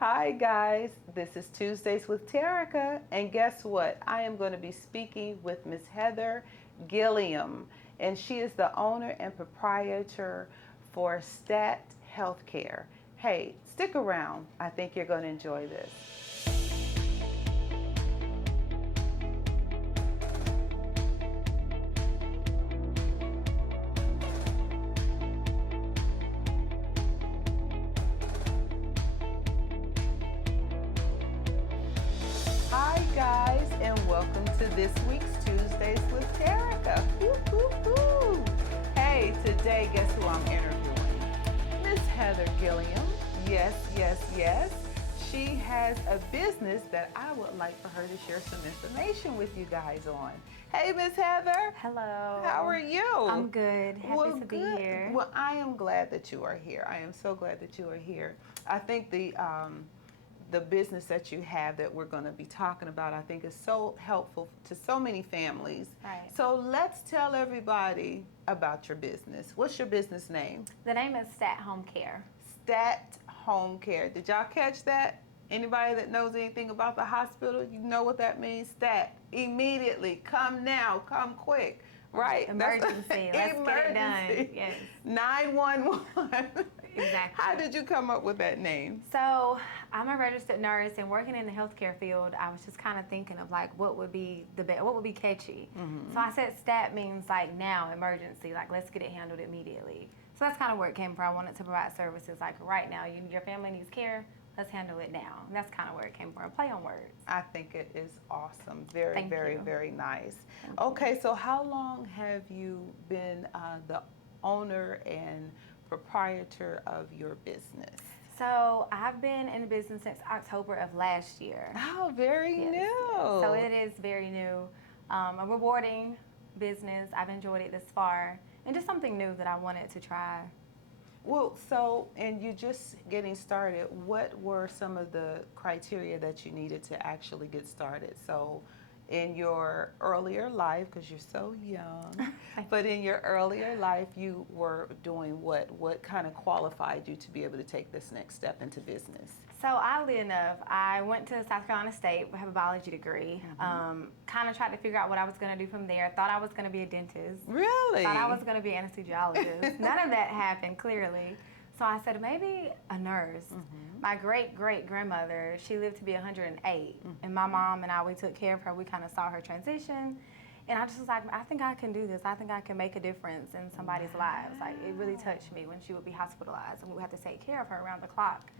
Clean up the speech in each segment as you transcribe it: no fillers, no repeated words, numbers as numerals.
Hi guys, this is Tuesdays with Terica, and guess what? I am going to be speaking with Miss Heather Gilliam, and she is the owner and proprietor for Stat Healthcare. Hey, stick around. I think you're going to enjoy this. Hi guys, and welcome to this week's Tuesdays with Terica. Woo-hoo-hoo. Hey, today guess who I'm interviewing? Miss Heather Gilliam. Yes, yes, yes. She has a business that I would like for her to share some information with you guys on. Hey, Miss Heather. Hello. How are you? I'm good. Happy to be here. Well, I am glad that you are here. I am so glad that you are here. I think the business that you have that we're going to be talking about, I think is so helpful to so many families. Right. So let's tell everybody about your business. What's your business name? The name is Stat Home Care. Stat Home Care. Did y'all catch that? Anybody that knows anything about the hospital, you know what that means? Stat. Immediately. Come now. Come quick. Right? Emergency. Let's get it done. Yes. 911. Exactly. How did you come up with that name? So I'm a registered nurse, and working in the healthcare field, I was just kind of thinking of like what would be what would be catchy. So I said stat means like now, emergency, like let's get it handled immediately. So that's kind of where it came from. I wanted to provide services like right now. Your family needs care. Let's handle it now. And that's kind of where it came from. A play on words. I think it is awesome. Very, Thank very, you. very nice. Okay, so how long have you been the owner and proprietor of your business? So I've been in the business since October of last year. Oh, very Yes, new. yes. So it is very new. A rewarding business. I've enjoyed it this far. And just something new that I wanted to try. Well, so, and you just getting started, what were some of the criteria that you needed to actually get started? So, in your earlier life, because you're so young, but in your earlier life, you were doing what? What kind of qualified you to be able to take this next step into business? So oddly enough, I went to South Carolina State. I have a biology degree. Kind of tried to figure out what I was going to do from there. Thought I was going to be a dentist. Really? Thought I was going to be an anesthesiologist. None of that happened, clearly. So I said, maybe a nurse. My great-great-grandmother, she lived to be 108. And my mom and I, we took care of her. We kind of saw her transition. And I just was like, I think I can do this. I think I can make a difference in somebody's lives. Like, it really touched me when she would be hospitalized and we would have to take care of her around the clock.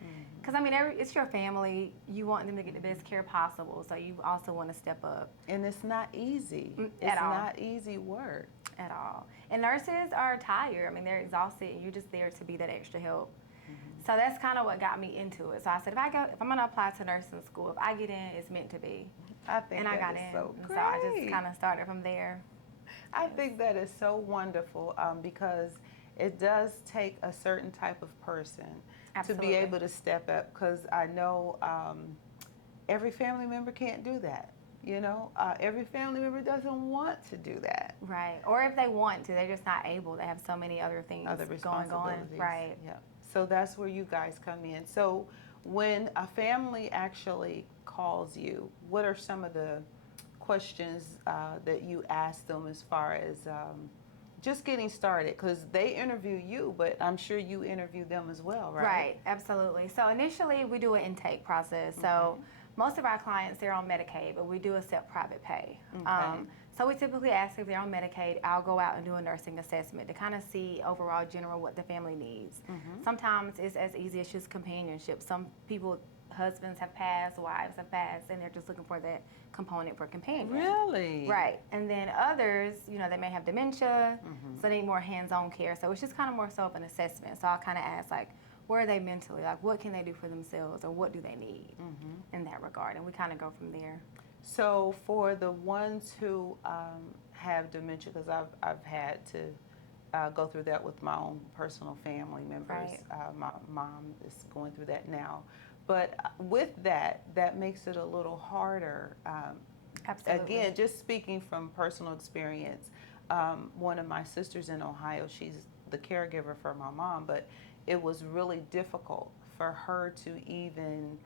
Because, I mean, it's your family. You want them to get the best care possible. So you also want to step up. And it's not easy. It's all. not easy work. At all. And nurses are tired. I mean, they're exhausted, and you're just there to be that extra help. So that's kind of what got me into it. So I said, if I'm going to apply to nursing school, if I get in, it's meant to be. I think And I got that is in. so And great. so I just kind of started from there. I think that is so wonderful because it does take a certain type of person Absolutely. to be able to step up, because I know every family member can't do that. You know, every family member doesn't want to do that. Right. Or if they want to, they're just not able. They have so many other things Other going responsibilities. on. Right. Yeah. So that's where you guys come in. So when a family actually calls you, what are some of the questions that you ask them as far as just getting started? Because they interview you, but I'm sure you interview them as well, right? Right, absolutely. So initially we do an intake process. So most of our clients, they're on Medicaid, but we do accept private pay. So we typically ask if they're on Medicaid. I'll go out and do a nursing assessment to kind of see overall general what the family needs. Sometimes it's as easy as just companionship. Some people, husbands have passed, wives have passed, and they're just looking for that component for companion. Really? Right. And then others, you know, they may have dementia, so they need more hands-on care. So it's just kind of more so of an assessment. So I'll kind of ask, like, where are they mentally? Like, what can they do for themselves, or what do they need in that regard? And we kind of go from there. So for the ones who have dementia, because I've had to go through that with my own personal family members. Right. My mom is going through that now. But with that makes it a little harder. Absolutely. Again, just speaking from personal experience, one of my sisters in Ohio, she's the caregiver for my mom, but it was really difficult for her to even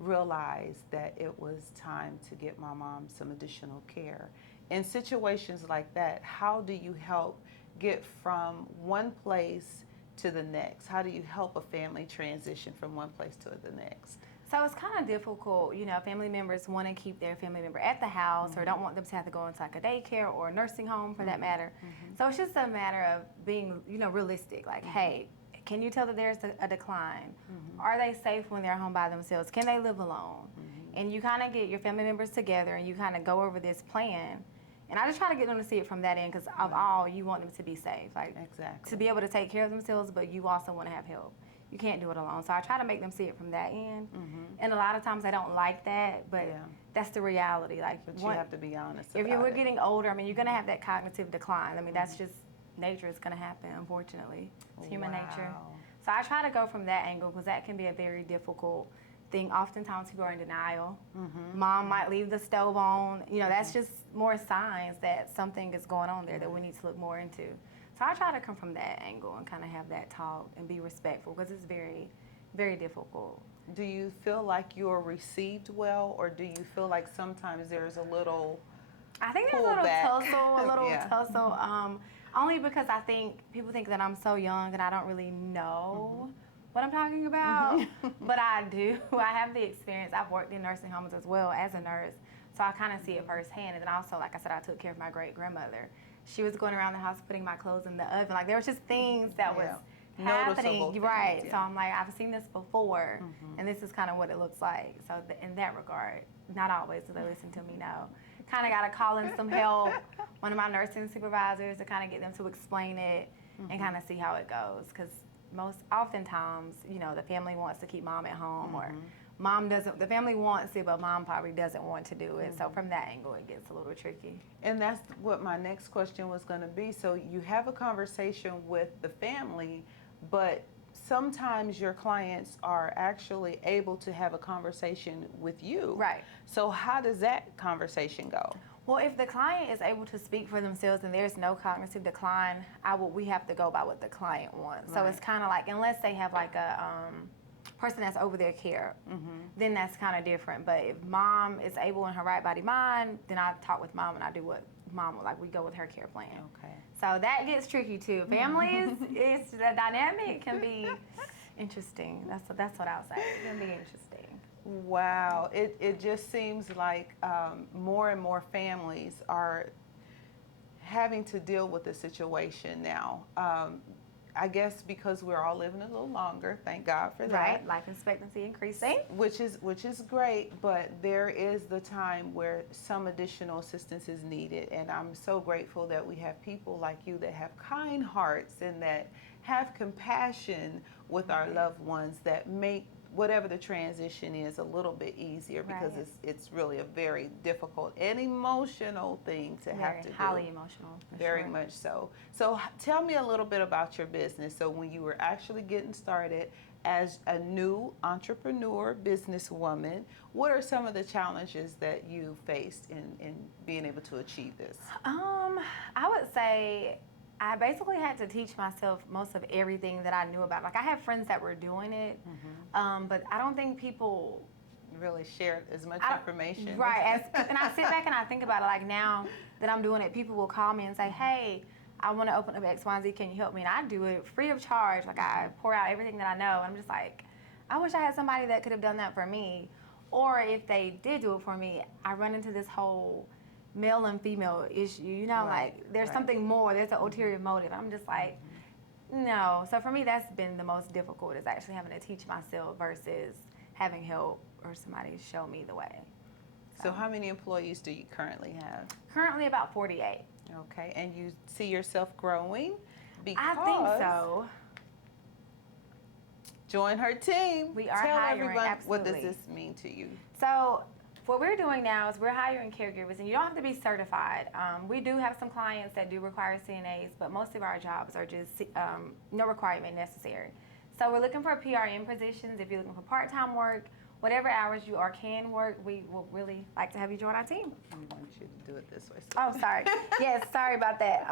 realize that it was time to get my mom some additional care? In situations like that, how do you help get from one place to the next? How do you help a family transition from one place to the next? So it's kind of difficult, family members want to keep their family member at the house or don't want them to have to go into like a daycare or a nursing home for that matter. So it's just a matter of being, realistic. Like, hey, can you tell that there's a decline? Are they safe when they're home by themselves? Can they live alone? And you kind of get your family members together and you kind of go over this plan. And I just try to get them to see it from that end because of all, you want them to be safe. Like, Exactly. to be able to take care of themselves, but you also want to have help. You can't do it alone. So I try to make them see it from that end. And a lot of times I don't like that, but that's the reality. Like, But you have to be honest if about we're it. getting older, you're going to have that cognitive decline. That's just nature. It's going to happen, unfortunately. It's human nature. So I try to go from that angle because that can be a very difficult thing. Oftentimes people are in denial. Mom might leave the stove on. That's just more signs that something is going on there that we need to look more into. So I try to come from that angle and kind of have that talk and be respectful because it's very, very difficult. Do you feel like you're received well, or do you feel like sometimes there's a little I think there's a little tussle, only because I think people think that I'm so young and I don't really know what I'm talking about, but I do. I have the experience. I've worked in nursing homes as well as a nurse, so I kind of see it firsthand. And then also, like I said, I took care of my great-grandmother. She was going around the house putting my clothes in the oven. Like, there was just things that was happening. Noticeable Right. things, So I'm like, I've seen this before, and this is kind of what it looks like. So in that regard, not always do they listen to me, no. Kind of got to call in some help, one of my nursing supervisors, to kind of get them to explain it and kind of see how it goes. Because oftentimes, the family wants to keep mom at home, or mom doesn't, the family wants it, but mom probably doesn't want to do it. So from that angle, it gets a little tricky. And that's what my next question was going to be. So you have a conversation with the family, but sometimes your clients are actually able to have a conversation with you. Right. So how does that conversation go? Well, if the client is able to speak for themselves and there's no cognitive decline, we have to go by what the client wants. So it's kind of like, unless they have like a person that's over their care, then that's kind of different. But if mom is able in her right body mind, then I talk with mom and I do what mom would like. We go with her care plan. Okay. So that gets tricky too. Families, it's the dynamic can be interesting. That's what I'll say. It can be interesting. Wow. It just seems like more and more families are having to deal with the situation now. I guess because we're all living a little longer, thank God for that. Right, life expectancy increasing. Which is great, but there is the time where some additional assistance is needed, and I'm so grateful that we have people like you that have kind hearts and that have compassion with our loved ones that make whatever the transition is a little bit easier, because it's really a very difficult and emotional thing to have to do. Highly emotional. Very much so. So tell me a little bit about your business. So when you were actually getting started as a new entrepreneur, businesswoman, what are some of the challenges that you faced in being able to achieve this? I would say I basically had to teach myself most of everything that I knew about. Like, I have friends that were doing it, but I don't think people really shared as much information. Right. And I sit back and I think about it. Like, now that I'm doing it, people will call me and say, hey, I want to open up X, Y, and Z. Can you help me? And I do it free of charge. Like, I pour out everything that I know. And I'm just like, I wish I had somebody that could have done that for me. Or if they did do it for me, I run into this whole male and female issue, like there's something more, there's an ulterior motive. I'm just like, no. So for me, that's been the most difficult, is actually having to teach myself versus having help or somebody show me the way. So how many employees do you currently have? Currently about 48. Okay, and you see yourself growing? Because I think so. Join her team. We are Tell hiring, everyone, what does absolutely. this mean to you? So what we're doing now is we're hiring caregivers, and you don't have to be certified. We do have some clients that do require CNAs, but most of our jobs are just no requirement necessary. So we're looking for PRN positions. If you're looking for part-time work, whatever hours you can work, we will really like to have you join our team. We want you to do it this way. Oh, sorry. Yes, sorry about that.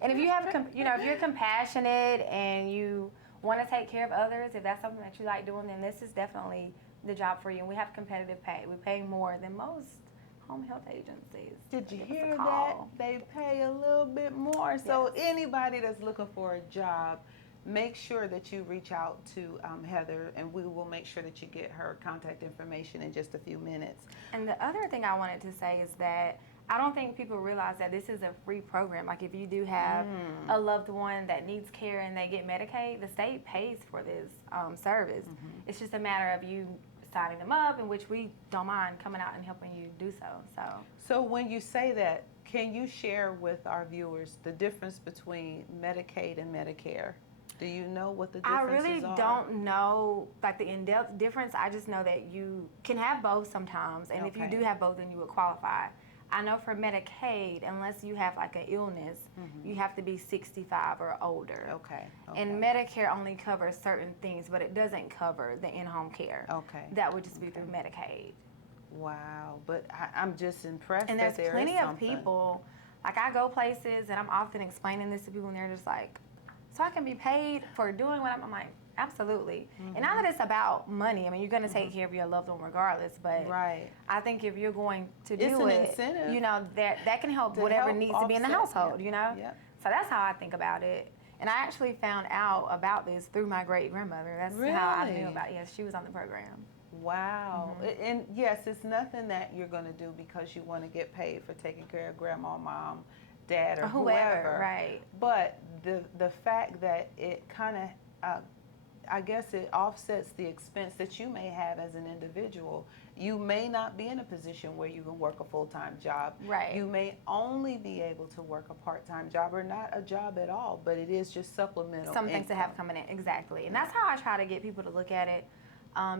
And if you have, if you're compassionate and you want to take care of others, if that's something that you like doing, then this is definitely the job for you. And we have competitive pay. We pay more than most home health agencies. Did you hear that? They pay a little bit more. So anybody that's looking for a job, make sure that you reach out to Heather, and we will make sure that you get her contact information in just a few minutes. And the other thing I wanted to say is that I don't think people realize that this is a free program. Like, if you do have a loved one that needs care and they get Medicaid, the state pays for this service. It's just a matter of you signing them up, in which we don't mind coming out and helping you do so. So when you say that, can you share with our viewers the difference between Medicaid and Medicare? Do you know what the differences are? I really don't know, like, the in-depth difference. I just know that you can have both sometimes, and if you do have both, then you would qualify. I know for Medicaid, unless you have like an illness, you have to be 65 or older. Okay. And Medicare only covers certain things, but it doesn't cover the in-home care. Okay. That would just be through Medicaid. Wow, but I'm just impressed. And there's plenty of people, like, I go places and I'm often explaining this to people, and they're just like, so I can be paid for doing what I'm like, absolutely. And not that it's about money. I mean, you're going to take care of your loved one regardless, but I think if you're going to do it, incentive, you know, that can help whatever needs to be in the household, you know? So that's how I think about it. And I actually found out about this through my great-grandmother. That's how I knew about it. Yes, she was on the program. Wow. And yes, it's nothing that you're going to do because you want to get paid for taking care of grandma, mom, dad, or whoever. Right. But the fact that it kind of, I guess it offsets the expense that you may have as an individual. You may not be in a position where you can work a full-time job. Right. You may only be able to work a part-time job or not a job at all, but it is just supplemental Some things to have coming in, exactly. And that's how I try to get people to look at it,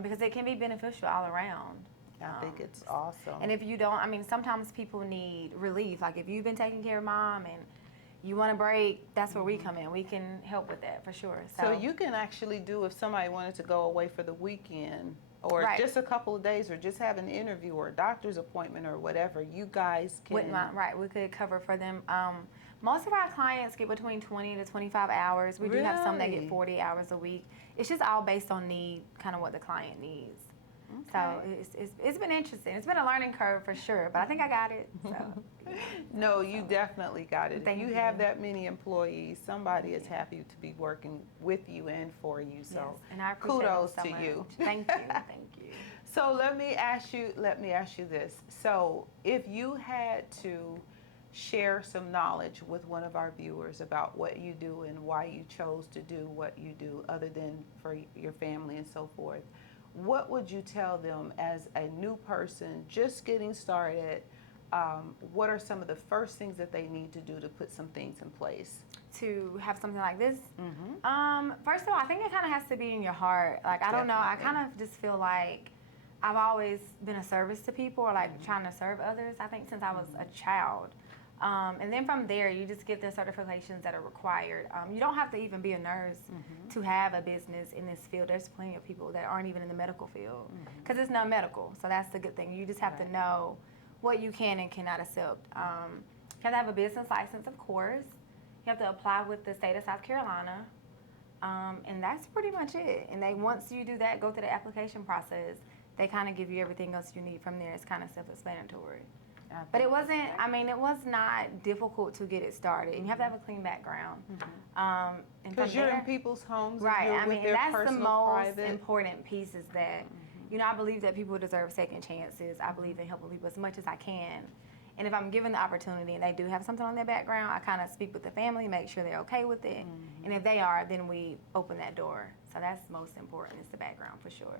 because it can be beneficial all around. I think it's awesome. And if you don't, I mean, sometimes people need relief. Like, if you've been taking care of mom and you want a break, that's where we come in. We can help with that for sure. So you can actually do, if somebody wanted to go away for the weekend or just a couple of days, or just have an interview or a doctor's appointment or whatever, you guys can. We could cover for them. Most of our clients get between 20 to 25 hours. We do have some that get 40 hours a week. It's just all based on need, kind of what the client needs. So it's been interesting. It's been a learning curve for sure, but I think I got it. So. No, you definitely got it. Thank if you you have that many employees, somebody is happy to be working with you and for you. So yes, and I appreciate kudos so to much. you. Thank you. Thank you. So let me ask you this. So if you had to share some knowledge with one of our viewers about what you do and why you chose to do what you do, other than for your family and so forth, what would you tell them as a new person just getting started? What are some of the first things that they need to do to put some things in place? To have something like this? First of all, I think it kind of has to be in your heart. Like, I don't know, I kind of just feel like I've always been a service to people, or like trying to serve others, I think, since I was a child. And then from there, you just get the certifications that are required. You don't have to even be a nurse to have a business in this field. There's plenty of people that aren't even in the medical field, because it's not medical. So that's the good thing. You just have to know what you can and cannot accept. You have to have a business license, of course. You have to apply with the state of South Carolina. And that's pretty much it. And once you do that, go through the application process, they kind of give you everything else you need from there. It's kind of self-explanatory. But it wasn't, it was not difficult to get it started. And you have to have a clean background. Because you're in people's homes. Right. And you're with their that's personal, the most private. important piece, is that, I believe that people deserve second chances. I believe in helping people as much as I can. And if I'm given the opportunity and they do have something on their background, I kind of speak with the family, make sure they're okay with it. And if they are, then we open that door. So that's most important, is the background, for sure.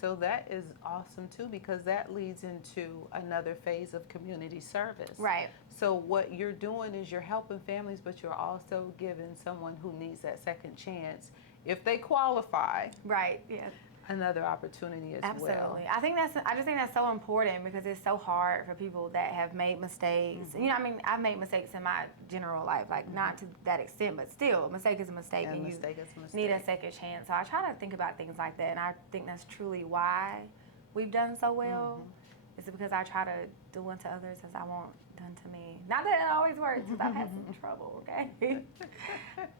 So that is awesome too, because that leads into another phase of community service. Right. So what you're doing is you're helping families, but you're also giving someone who needs that second chance, if they qualify. Right. Yeah. Another opportunity as Absolutely. well. I just think that's so important, because it's so hard for people that have made mistakes. I've made mistakes in my general life, like not to that extent, but still, a mistake is a mistake, and you need a second chance. So I try to think about things like that, and I think that's truly why we've done so well. Is it because I try to do unto others as I want done to me? Not that it always works, because I've had some trouble, okay?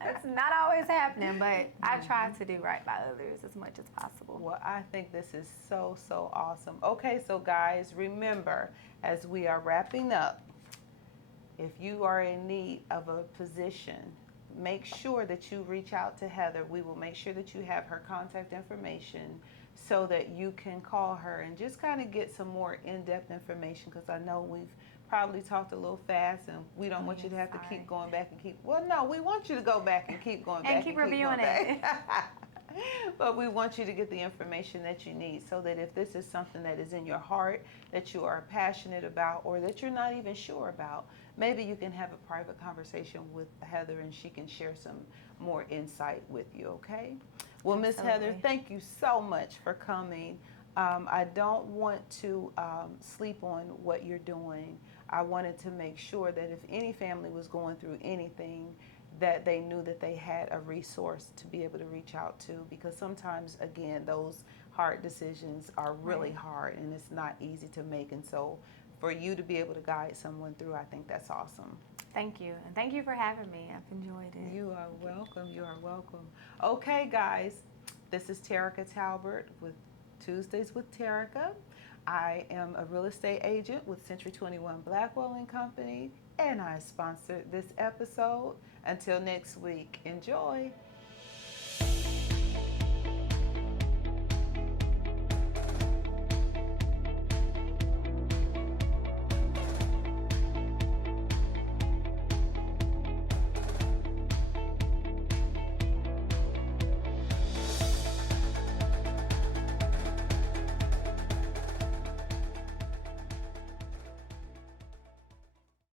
That's not always happening, but I try to do right by others as much as possible. Well, I think this is so, so awesome. Okay, so guys, remember, as we are wrapping up, if you are in need of a position, make sure that you reach out to Heather. We will make sure that you have her contact information so that you can call her and just kind of get some more in-depth information, because I know we've probably talked a little fast and we don't want you to have to keep going back and no, we want you to go back and keep going back and keep reviewing it. But we want you to get the information that you need so that if this is something that is in your heart, that you are passionate about, or that you're not even sure about, maybe you can have a private conversation with Heather and she can share some more insight with you, okay? Well, Miss Heather, thank you so much for coming. I don't want to sleep on what you're doing. I wanted to make sure that if any family was going through anything, that they knew that they had a resource to be able to reach out to, because sometimes, again, those hard decisions are really hard and it's not easy to make. And so for you to be able to guide someone through, I think that's awesome. Thank you. And thank you for having me. I've enjoyed it. You are welcome. You are welcome. Okay, guys, this is Terica Talbert with Tuesdays with Terica. I am a real estate agent with Century 21 Blackwell and Company, and I sponsored this episode. Until next week, enjoy.